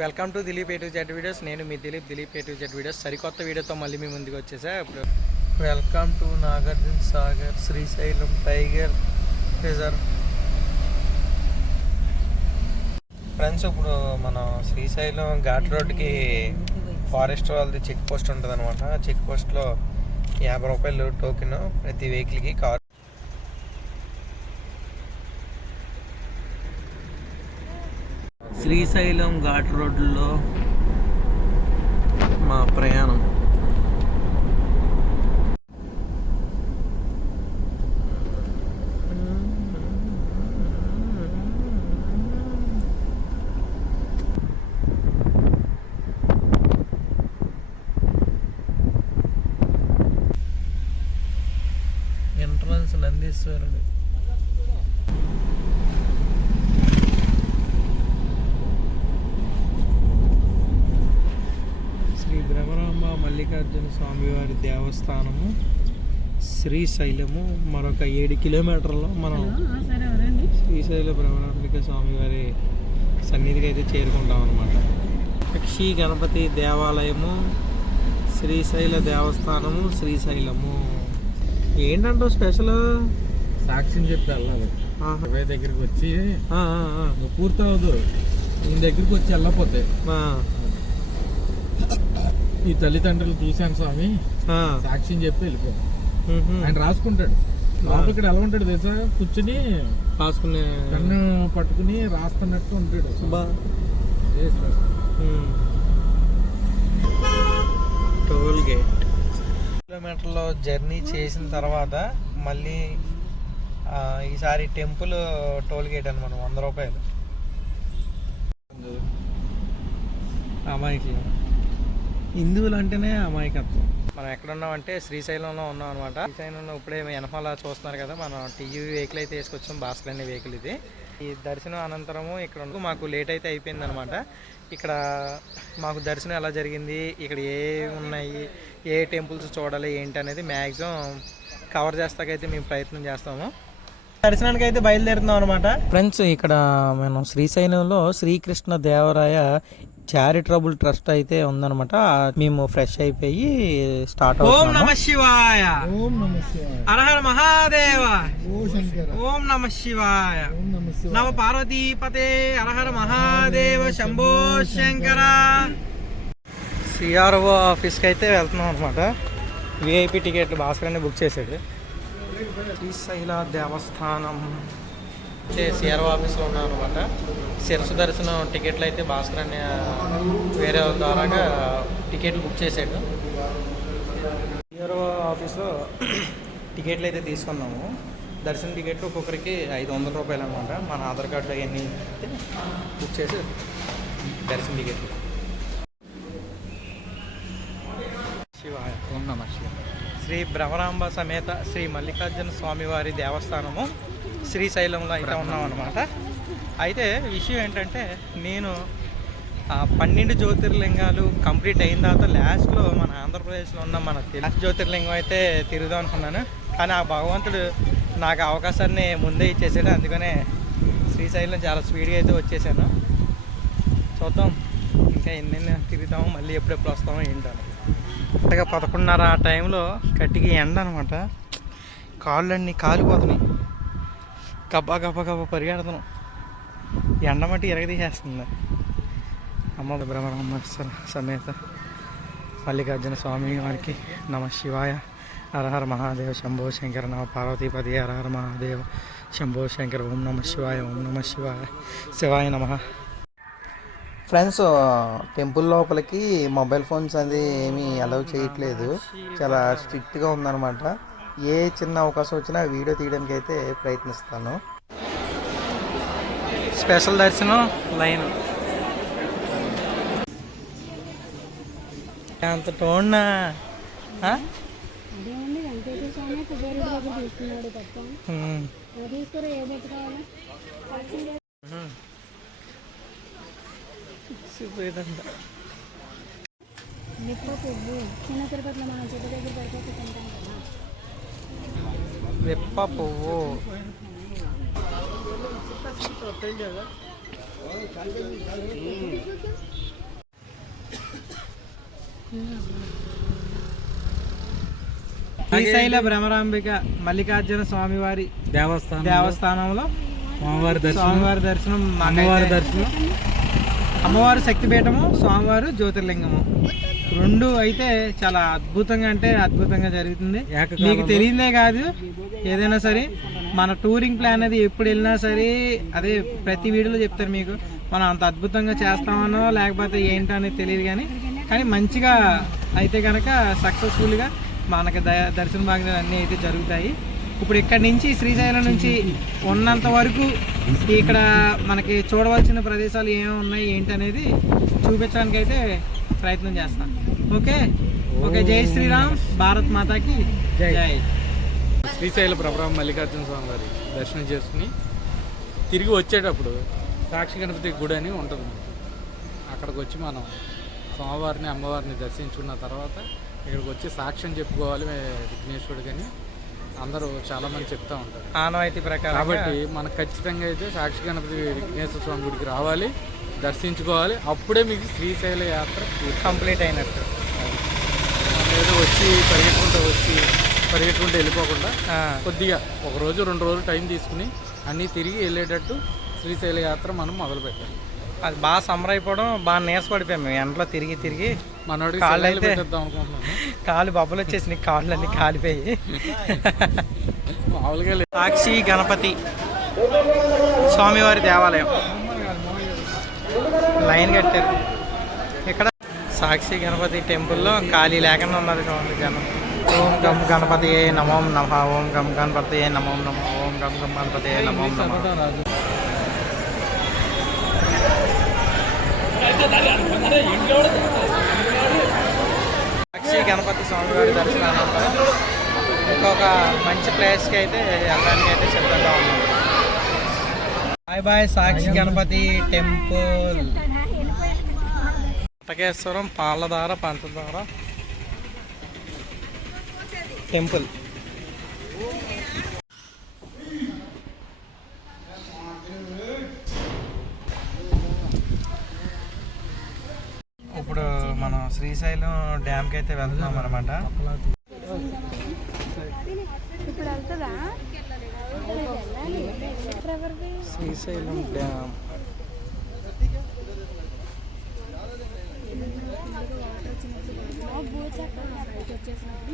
Welcome to Dilip A to Z videos నేను మీ Dilip Dilip A to Z videos సరికొత్త వీడియోతో మళ్ళీ మీ ముందుకు వచ్చేసా? ఇప్పుడు welcome to Nagarjuna Sagar Srisailam tiger reserve. Friends ఇప్పుడు మనం శ్రీశైలం ఘాట్ రోడ్కి ఫారెస్ట్ వాళ్ళది చెక్ పోస్ట్ ఉంటుంది అనమాట చెక్ పోస్ట్లో యాభై రూపాయలు టోకెన్ ప్రతి వెహికల్కి కార్ శ్రీశైలం ఘాట్ రోడ్లో మా ప్రయాణం. ఎంట్రన్స్ నందీశ్వరుడు శ్రీ భ్రమరాంబ మల్లికార్జున స్వామివారి దేవస్థానము శ్రీశైలము మరొక ఏడు కిలోమీటర్లో మనం శ్రీశైల భ్రమరాంబిక స్వామివారి సన్నిధికి అయితే చేరుకుంటాం అనమాట యక్షి గణపతి దేవాలయము శ్రీశైల దేవస్థానము శ్రీశైలము ఏంటంటావు స్పెషల్? సాక్ష్యం చెప్పి వెళ్ళాలి. ఇరవై దగ్గరికి వచ్చి పూర్తవద్దు ఈయన దగ్గరికి వచ్చి వెళ్ళకపోతే. ఆ, ఈ తల్లిదండ్రులు చూశాను స్వామి. సాక్ష్యం చెప్పి వెళ్ళిపో మ్హూ. ఆయన రాసుకుంటాడు. లోపల ఇక్కడ ఎలా ఉంటాడు తెలుసా? కూర్చుని రాసుకునే కన్ను పట్టుకుని రాస్తున్నట్టు ఉంటాడు. టోల్ గేట్ కిలోమీటర్లో జర్నీ చేసిన తర్వాత మళ్ళీ ఈసారి టెంపుల్ టోల్ గేట్ అనమాట వంద రూపాయలు. అమాయకులు హిందువులు అంటేనే అమాయకత్వం. మనం ఎక్కడున్నామంటే శ్రీశైలంలో ఉన్నాం అనమాట శ్రీశైలంలో ఇప్పుడే వెనకాల చూస్తున్నారు కదా మనం టీవీ వెహికల్ అయితే వేసుకొచ్చాం భాస్కర్ అనే వెహికల్ ఇది. ఈ దర్శనం అనంతరము ఇక్కడ మాకు లేట్ అయితే అయిపోయింది అనమాట ఇక్కడ మాకు దర్శనం ఎలా జరిగింది ఇక్కడ ఏ ఉన్నాయి ఏ టెంపుల్స్ చూడాలి ఏంటి అనేది మ్యాక్సిమం కవర్ చేస్తాకైతే మేము ప్రయత్నం చేస్తాము. దర్శనానికి అయితే బయలుదేరుతున్నాం అనమాట ఫ్రెండ్స్ ఇక్కడ మనం శ్రీశైలంలో శ్రీకృష్ణ దేవరాయ చారిటబుల్ ట్రస్ట్ అయితే ఉందన్నమాట. మేము ఫ్రెష్ అయిపోయి స్టార్ట్ ఓం నమ శివాయ. ఓం నమ శివాయ. హరహర మహాదేవ. ఓ శంకర. ఓం నమ శివాయ. నవ పార్వతీపతే. హరహర మహాదేవ శంభో శంకర. సిఆర్ఓ ఆఫీస్కి అయితే వెళ్తున్నాం అనమాట విఐపి టికెట్లు భాస్కర్ బుక్ చేశాడు. శ్రీశైల దేవస్థానం అంటే సిఆర్ఓ ఆఫీస్లో ఉన్నాం అనమాట శిరసు దర్శనం టికెట్లు అయితే భాస్కర్ అనే వేరే ద్వారాగా టికెట్లు బుక్ చేశాడు. సిఆర్ఓ ఆఫీస్లో టికెట్లు అయితే తీసుకున్నాము. దర్శన టికెట్లు ఒక్కొక్కరికి ఐదు వందల రూపాయలు అనమాట మన ఆధార్ కార్డులో అవన్నీ బుక్ చేసి దర్శన టికెట్లు. శివ ఉన్నామా శివ శ్రీ భ్రమరాంబ సమేత శ్రీ మల్లికార్జున స్వామివారి దేవస్థానము శ్రీశైలంలో అయితే ఉన్నాం అనమాట అయితే విషయం ఏంటంటే నేను ఆ పన్నెండు జ్యోతిర్లింగాలు కంప్లీట్ అయిన తర్వాత లాస్ట్లో మన ఆంధ్రప్రదేశ్లో ఉన్న మన లాస్ట్ జ్యోతిర్లింగం అయితే తిరుగుదాం అనుకున్నాను. కానీ ఆ భగవంతుడు నాకు అవకాశాన్ని ముందే ఇచ్చేసాడు. అందుకనే శ్రీశైలం చాలా స్పీడ్గా అయితే వచ్చేసాను. చూద్దాం. ఇంకా ఎన్నెన్ని తిరుగుతామో మళ్ళీ ఎప్పుడెప్పుడు వస్తామో ఏంటో కరెక్ట్గా పదకొండున్నర ఆ టైంలో కట్టికి ఎండ అనమాట కాళ్ళన్నీ కాలిపోతున్నాయి. గబ్బా గబ్బా గబ్బా పరిగెడుతున్నాం. ఎండ మట్టి ఎరగదీసేస్తుంది అమ్మ బ్రహ్మరమ్మ సమేత మల్లికార్జున స్వామి వారికి నమ శివాయ. హరహర మహాదేవ శంభో శంకర నమ పార్వతీపతి. హరహర మహాదేవ శంభో శంకర. ఓం నమ శివాయ. ఓం నమ శివాయ. శివాయ నమ. ఫ్రెండ్స్ టెంపుల్ లోపలికి మొబైల్ ఫోన్స్ అది ఏమీ అలౌ చేయట్లేదు. చాలా స్ట్రిక్ట్గా ఉందన్నమాట. ఏ చిన్న అవకాశం వచ్చినా వీడియో తీయడానికి అయితే ప్రయత్నిస్తాను. స్పెషల్ దర్శనం లైన్. అంత టోన్నా? అదేమండి కావాలా నిప్ప పువ్వు. చిన్న తిరుపతిలో మనం చెట్టు దగ్గర పడిపోతే తింటాం కదా వెప్ప పువ్వు శ్రీశైల భ్రమరాంబిక మల్లికార్జున స్వామివారి దేవస్థానం దేవస్థానంలో స్వామివారి దర్శనం. స్వామివారి దర్శనం అమ్మవారి దర్శనం. అమ్మవారు శక్తిపీఠము స్వామివారు జ్యోతిర్లింగము. రెండు అయితే చాలా అద్భుతంగా అంటే అద్భుతంగా జరుగుతుంది. మీకు తెలియదే కాదు ఏదైనా సరే మన టూరింగ్ ప్లాన్ అది ఎప్పుడు వెళ్ళినా సరే అదే ప్రతి వీడియోలో చెప్తారు మీకు. మనం అంత అద్భుతంగా చేస్తామనో లేకపోతే ఏంటో అనేది తెలియదు కానీ కానీ మంచిగా అయితే కనుక సక్సెస్ఫుల్గా మనకి ద దర్శన భాగ్యాలు అన్నీ అయితే జరుగుతాయి. ఇప్పుడు ఇక్కడ నుంచి శ్రీశైలం నుంచి ఉన్నంత వరకు ఇక్కడ మనకి చూడవలసిన ప్రదేశాలు ఏమేమి ఉన్నాయి ఏంటి అనేది చూపించడానికి అయితే ప్రయత్నం చేస్తాం. ఓకే? ఓకే జై శ్రీరామ్. భారత్ మాతాకి జై. శ్రీశైల ప్రభావం మల్లికార్జున స్వామి వారి దర్శనం చేసుకుని తిరిగి వచ్చేటప్పుడు సాక్షి గణపతి గుడి అని ఉంటుంది. అక్కడికి వచ్చి మనం స్వామివారిని అమ్మవారిని దర్శించుకున్న తర్వాత ఇక్కడికి వచ్చి సాక్ష్యం చెప్పుకోవాలి విఘ్నేశ్వరుడు కానీ అందరూ చాలామంది చెప్తూ ఉంటారు. ఆనవాయితీ ప్రకారం కాబట్టి మనకు ఖచ్చితంగా అయితే సాక్షి గణపతి విఘ్నేశ్వర స్వామి గుడికి రావాలి దర్శించుకోవాలి. అప్పుడే మీకు శ్రీశైల యాత్ర. కంప్లీట్ అయినట్టు. ఏదో వచ్చి పరిగెట్టుకుంటూ వచ్చి పరిగెట్టుకుంటూ వెళ్ళిపోకుండా కొద్దిగా ఒక రోజు రెండు రోజులు టైం తీసుకుని అన్నీ తిరిగి వెళ్ళేటట్టు శ్రీశైల యాత్ర మనం మొదలు పెట్టాలి అది బాగా సమ్మర్ అయిపోవడం బాగా నీరసపడిపోయాం మేము. ఎండలో తిరిగి తిరిగి మనోడికి కాళ్ళు అయితే- కాళ్ళు బబ్బులు వచ్చేసినాయి కాళ్ళు అన్ని కాలిపోయి. మామూలుగా సాక్షి గణపతి స్వామివారి దేవాలయం. లైన్ కట్టారు. ఇక్కడ సాక్షి గణపతి టెంపుల్లో ఖాళీ లేకుండా ఉన్నారు చూడండి జనం. ఓం గం గణపతి నమోం నమ ఓం గం గణపతి నమోం నమ ఓం గం గం గణపతి నమోం నమ రాజు సాక్షి గణపతి స్వామివారి దర్శనానంతరం ఇంకొక మంచి ప్లేస్కి అయితే వెళ్ళడానికి అయితే సిద్ధంగా ఉన్నాం. Bye bye Sakshi Ganapathi temple. Patakeshwaram Paladhara Panchadhara temple. ఇప్పుడు మనం శ్రీశైలం డ్యామ్కి అయితే వెళ్తున్నాం అనమాట ఇప్పుడు వెళ్తుందా ఎవరిది శ్రీశైలం డ్యామ్. వచ్చేసినప్పుడు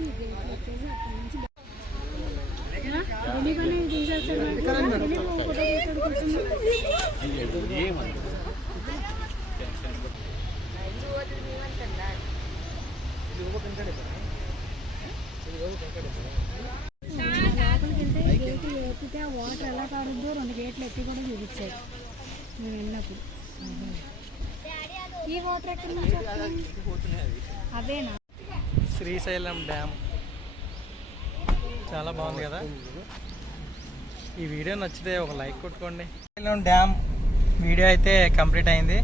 లోపలికి వెళ్తే గేట్ ఎక్కితే వాటర్ ఎలా పడుద్దో రెండు గేట్లు ఎత్తి కూడా చూపించాడు మేము వెళ్ళినప్పుడు ఈ వాటర్ ఎక్కడి నుంచి అదేనా శ్రీశైలం డ్యామ్. చాలా బాగుంది కదా? ఈ వీడియో నచ్చితే ఒక లైక్ కొట్టుకోండి. శ్రీశైలం డ్యామ్ వీడియో అయితే కంప్లీట్ అయింది.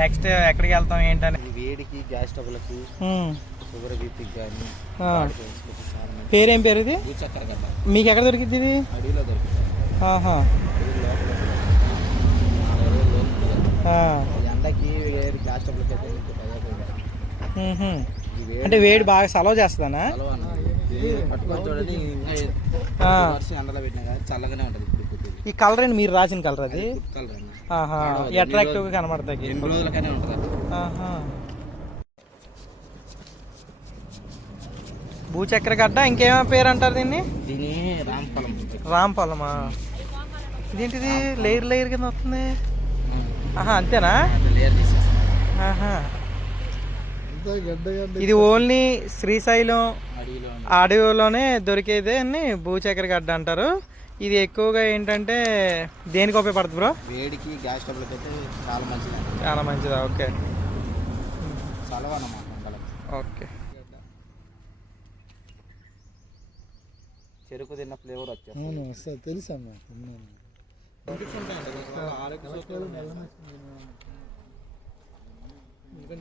నెక్స్ట్ ఎక్కడికి వెళ్తాం ఏంటని వేడికి గ్యాస్ స్టవ్లకి. షుగర్ బీపీకి కానీ. పేరేం పేరు ఇది? మీకు ఎక్కడ దొరికింది ఇది? అడవిలో. ఈ ఎండకి గ్యాస్ స్టవ్లకి అంటే వేడి బాగా సలవ చేస్తుందనా? ఈ కలర్ ఏంటి మీరు రాసిన కలర్ అది. కలర్ అండి ఆహా. అట్రాక్టివ్గా కనబడుతుంది ఎన్ని రోజులకనే ఉంటుంది భూచక్ర గడ్డ ఇంకేమో పేరు అంటారు దీన్ని? దీని రాంఫలం రామ్ పొలమా ఇదేంటిది? లేయర్ లేయర్ కింద వస్తుంది. ఆహా అంతేనా? ఆహా. ఇది ఓన్లీ శ్రీశైలం. అడవిలోనే. దొరికేదే అని భూచక్ర గడ్డ అంటారు. ఇది ఎక్కువగా ఏంటంటే దేనికి ఉపయోగపడుతుంది బ్రో? వేడికి గ్యాస్ అయితే చాలా మంచిది. చాలా మంచిదా? ఓకే. ఓకే. చెరుకు తిన్న ఫ్లేవర్ వచ్చేస్తుంది. తెలుసమ్మా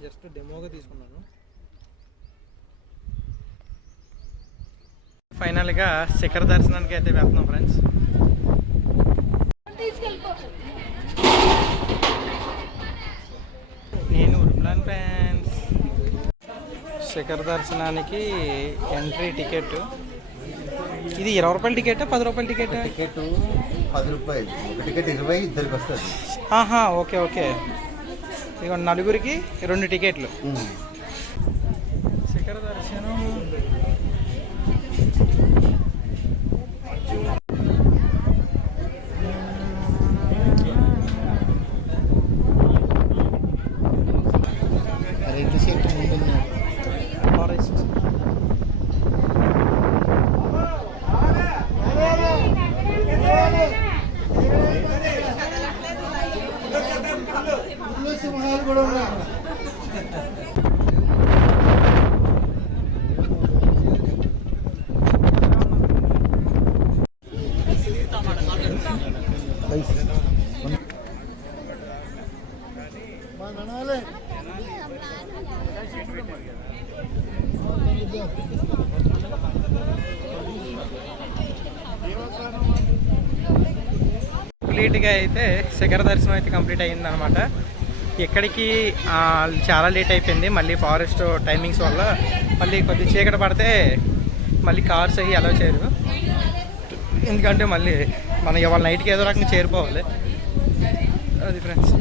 జస్ట్ డెమోగా తీసుకున్నాను. ఫైనల్గా శిఖర దర్శనానికి అయితే వెళ్తున్నాం ఫ్రెండ్స్ నేను ఉరుములాన్ ఫ్రెండ్స్ శిఖర దర్శనానికి ఎంట్రీ టికెట్ ఇది ఇరవై రూపాయల టికెట్? పది రూపాయల టికెట్? టికెట్ పది రూపాయలు. ఒక టికెట్ ఇరవై ఇద్దరికి వస్తుంది. ఆహా ఓకే ఓకే. ఇక నలుగురికి రెండు టికెట్లు శిఖర దర్శనం రెండు సీట్లు ముందున్నాడు ఫారెస్ట్ సింహాలు కూడా ఉన్నాయి కంప్లీట్గా అయితే శిఖర దర్శనం అయితే కంప్లీట్ అయ్యిందనమాట. ఇక్కడికి చాలా లేట్ అయిపోయింది. మళ్ళీ ఫారెస్ట్ టైమింగ్స్ వల్ల మళ్ళీ కొద్ది చీకటి పడితే మళ్ళీ కార్స్ అవి అలా చేయరు. ఎందుకంటే మళ్ళీ మనం ఇవాళ నైట్కి ఏదో రకంగా చేరిపోవాలి. అది ఫ్రెండ్స్